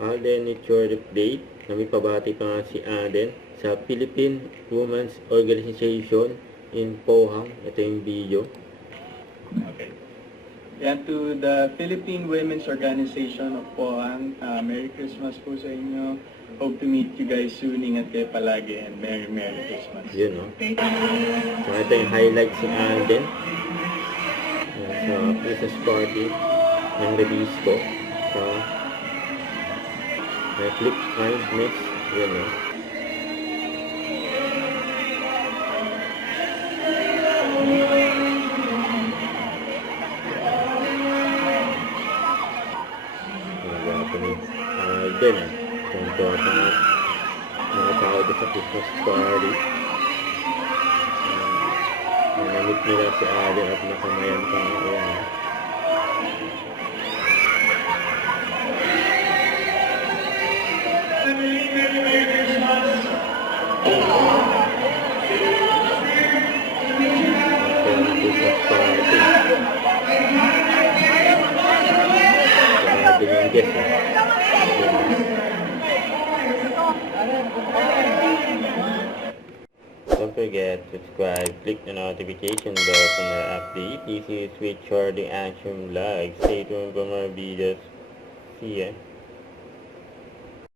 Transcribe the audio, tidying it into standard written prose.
Alden, it's your update. May pabati pa nga si Alden sa Philippine Women's Organization in Pohang. Ito yung video. Okay. Yan, to the Philippine Women's Organization of Pohang, Merry Christmas po sa inyo. Hope to meet you guys soon. Ingat kayo palagi and Merry Christmas. Yun, no? So, ito yung highlights ni Alden. Sa Christmas party ng Rebisco. Sa Flip Kindness. Yun, no? Alden, ito mga tao doon sa Christmas party. Nanamit nila si Alden at nakamayan pa nga. Ayan. Christmas party. Grabe yung guest, eh. Don't forget to subscribe, click the notification bell for more updates. This is Richard the Action Vlog. Stay tuned for more videos. See ya.